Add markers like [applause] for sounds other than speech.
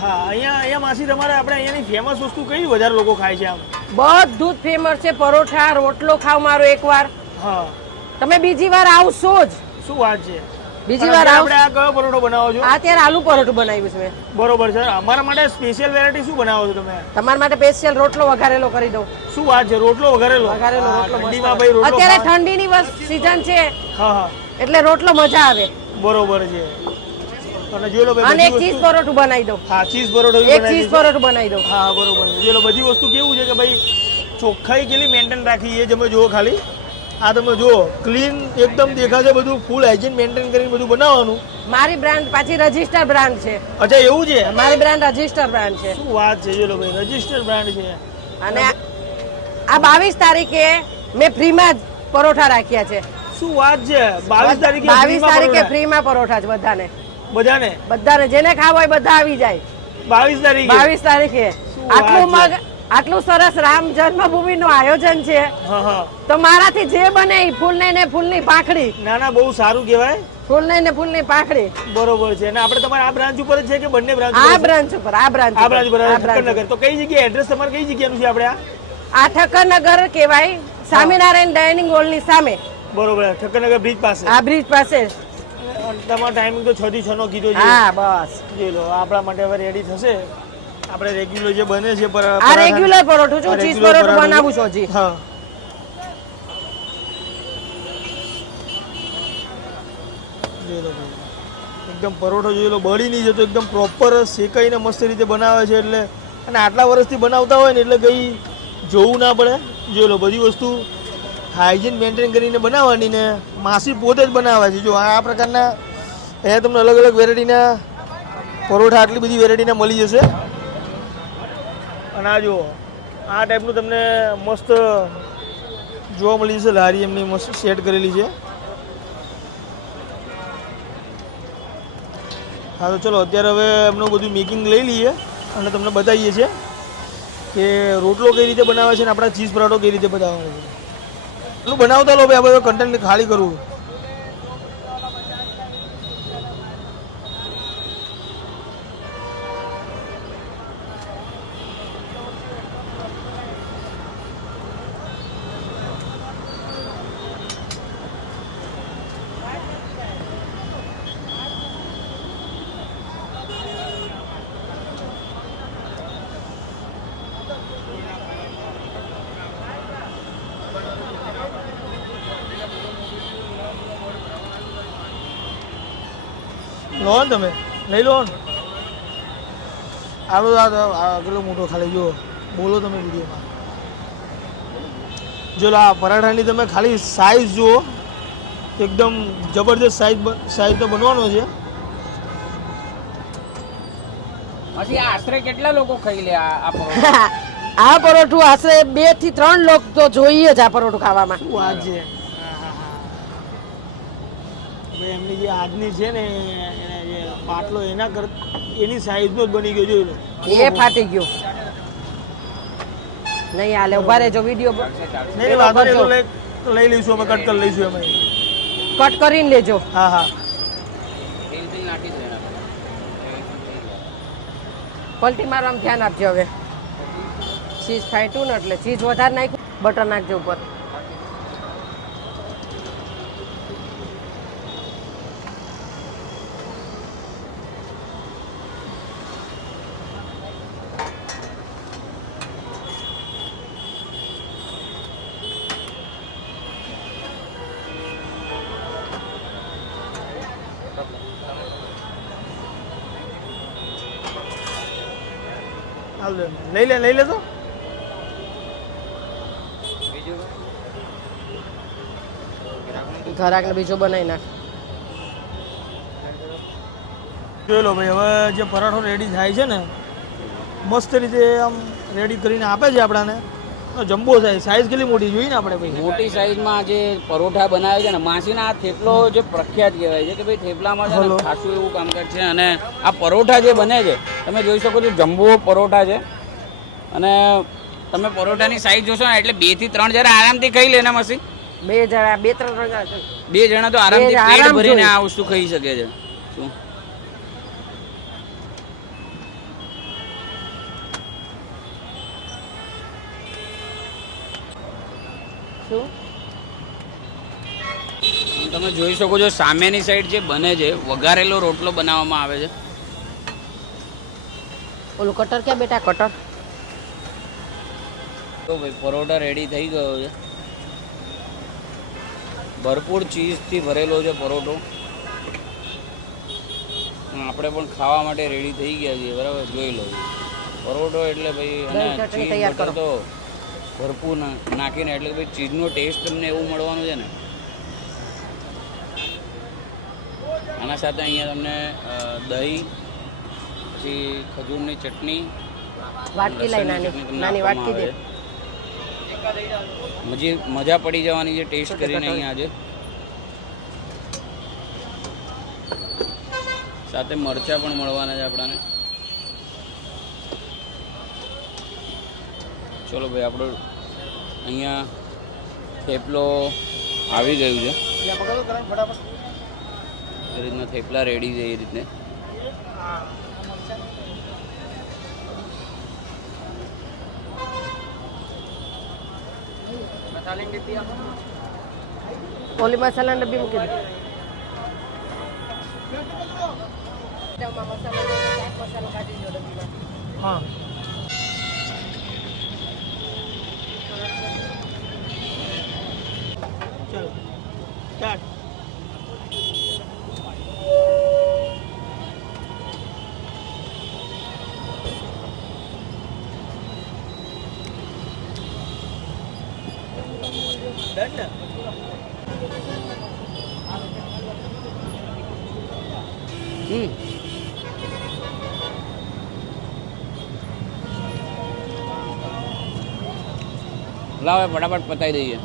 હા અહીંયા અહીંયા માસી તમારે આપણે અહીંયાની ફેમસ વસ્તુ કઈ વધારે લોકો ખાય છે આમ? બધું જ ફેમસ છે પરોઠા રોટલો ખાવ મારો એકવાર. હા. તમે બીજી વાર આવશો જ. શું વાત છે? બીજી વાર આપણે આ કયો પરોઠો બનાવો છો? અત્યારે આલુ પરોઠું બનાવ્યું છે બરોબર છે. અમારા માટે સ્પેશિયલ વેરાયટી શું બનાવો છો તમે? તમારા માટે સ્પેશિયલ રોટલો વઘારેલો કરી દઉં. શું વાત છે? રોટલો વઘારેલો? વઘારેલો રોટલો ઠંડીમાં ભાઈ રોટલો અત્યારે ઠંડીની સીઝન છે. હા હા. એટલે રોટલો મજા આવે. બરોબર છે. અને જોઈ લો ભાઈ અને એક ચીઝ પરોઠું બનાવી દો હા ચીઝ પરોઠું એક ચીઝ પરોઠું બનાવી દો હા બરોબર. જોઈ લો બધી વસ્તુ કેવું છે કે ભાઈ ચોખ્ખાઈ કેટલી મેન્ટેન રાખી એ તમે જુઓ ખાલી. આ તમે જુઓ ક્લીન એકદમ દેખાશે બધું ફૂલ હાઇજીન મેન્ટેન કરીને બધું બનાવવાનું. મારી બ્રાન્ડ પાછી રજિસ્ટર બ્રાન્ડ છે. અચ્છા એવું છે? મારી બ્રાન્ડ રજિસ્ટર બ્રાન્ડ છે. શું વાત છે જોઈ લો ભાઈ રજિસ્ટર બ્રાન્ડ છે. અને આ બાવીસ તારીખે મેં ફ્રીમાં જ પરોઠા રાખ્યા છે. શું વાત છે? બાવીસ તારીખે બાવીસ તારીખે. ફ્રીમાં પરોઠા છે બધાને. બધાને? બધાને જેને ખાવા હોય બધા આવી જાય. બાવીસ તારીખે? બાવીસ તારીખે. આટલું મગ આટલું સરસ રામ જન્મભૂમિ નું આયોજન છે. તો મારાથી જે બને ફૂલ ને ફૂલની પાખડી. ના ના બહુ સારું કહેવાય. ફૂલને ને ફૂલની પાખડી. બરોબર છે. અને આપણે તમારે આ બ્રાન્ચ ઉપર જ છે કે બંને બ્રાન્ચ આ બ્રાન્ચ ઉપર આ બ્રાન્ચ આ બ્રાન્ચ ઉપર. ઠક્કરનગર તો કઈ જગ્યાએ એડ્રેસ તમારે કઈ જગ્યાનું છે આપણે આ? આ ઠક્કરનગર કહેવાય સ્વામિનારાયણ ડાઇનિંગ હોલની સામે. બરોબર ઠક્કરનગર બ્રિજ પાસે. આ બ્રિજ પાસે. તમારો ટાઈમિંગ તો છ થી છ નો કીધો છે. હા બસ. લો આપણા માટે હવે રેડી થશે. આપણે રેગ્યુલર જે બને છે પર આ રેગ્યુલર પરોઠો છું ચીઝ પરોઠો બનાવું છું જી હા. એકદમ પરોઠો જોઈ લો બળી નહીં જતો એકદમ પ્રોપર શેકાઈને મસ્ત રીતે બનાવે છે એટલે અને આટલા વર્ષથી બનાવતા હોય ને એટલે કંઈ જોવું ના પડે. જોઈ લો બધી વસ્તુ હાઇજીન મેન્ટેન કરીને બનાવવાની ને માસી પોતે જ બનાવે છે. જો આ પ્રકારના અહીંયા તમને અલગ અલગ વેરાયટીના પરોઠા, આટલી બધી વેરાયટીના મળી જશે. અને આ જુઓ, આ ટાઈપનું તમને મસ્ત જોવા મળી જશે. લારી એમની મસ્ત સેટ કરેલી છે. હા, તો ચલો, અત્યારે હવે એમનું બધું મેકિંગ લઈ લઈએ અને તમને બતાવીએ છીએ કે રોટલો કઈ રીતે બનાવે છે અને આપણા ચીઝ પરાઠો કઈ રીતે બનાવે છે. એટલું બનાવતા લો ભાઈ આપણે કન્ટેન્ટ ખાલી કરવું લો ને તમે. લઈ લો ને. આલો આ આ મોટો ખાલી જુઓ. બોલો તમે વિડીયોમાં. જો લો આ પરાઠાની તમે ખાલી સાઈઝ જુઓ. એકદમ જબરદસ્ત સાઈઝ સાઈઝનો બનવાનો છે. પછી આશરે કેટલા લોકો ખાઈ લે આ [laughs] આ પરોઠું આશરે બેથી ત્રણ લોક તો જોઈએ જ આ પરોઠું ખાવામાં. શું વાત છે? ભાઈ એમની જે આજની છે ને એને જે પાટલો એના કર એની સાઈઝનો જ બની ગયો લો. એ ફાટી ગયો. નહીં હાલે ઊભા રહેજો વીડિયો નહીં વાંધો નહીં, તો લઈ લઈશું અમે કટ કરી લઈશું અમે. કટ કરીને લેજો. હા હા. પલટી મારવામાં ધ્યાન આપજો હવે. ચીઝ ફાઈટું ને એટલે ચીઝ વધારે નાખ્યું. બટર નાખજો ઉપર. લઈ લે. લઈ લે તો બીજું ઘરાકને બીજો બનાવી નાખ. જોઈ લો ભાઈ હવે જે પરાઠો રેડી થાય છે ને મસ્ત રીતે આમ રેડી કરીને આપે છે આપણાને. જમ્બો સાઈઝ સાઈઝ કેટલી મોટી જોઈએ ને આપણે ભાઈ? મોટી સાઈઝમાં જે પરોઠા બનાવે છે ને માસીના આ થેપલો જે પ્રખ્યાત કહેવાય છે કે ભાઈ થેપલામાં છે ને ખાસું એવું કામકાજ છે અને આ પરોઠા જે બને છે તમે જોઈ શકો છો જમ્બો પરોઠા છે. અને તમે પરોઠાની સાઈઝ જોશો ને એટલે બેથી ત્રણ જણા આરામથી ખાઈ લે ને મસી? બે જણા બે ત્રણ બે જણા તો આરામથી પેટ આરામ ભરીને આ વસ્તુ ખાઈ શકે છે. શું? શું તમે જોઈ શકો છો સામેની સાઈડ જે બને છે વઘારેલો રોટલો બનાવવામાં આવે છે. ઓલું કટર ક્યાં બેટા? કટર. તો ભાઈ પરોઠા રેડી થઈ ગયો છે. ભરપૂર ચીઝથી ભરેલો છે પરોઠો. આપણે પણ ખાવા માટે રેડી થઈ ગયા છીએ બરાબર? જોઈ લો. પરોઠો એટલે ભાઈ ચીઝ તો ભરપૂર નાખીને એટલે ભાઈ ચીઝનો ટેસ્ટ તમને એવું મળવાનું છે ને. આના સાથે અહીંયા તમને દહીં પછી ખજૂરની ચટણી વાટકી લઈ નાની દે. મજા પડી જવાની છે ટેસ્ટ કરીને અહીંયા આજે. સાથે મરચા પણ મળવાના છે આપણાને. ચલો ભાઈ આપણો અહીંયા થેપલો આવી ગયું છે. એ રીતના થેપલા રેડી છે એ રીતને. ઓલી મસાલા ડબ્બી મૂકી દે. મસાલો કાઢી દો હા. લાવ ફટાફટ પતાવી દઈએ.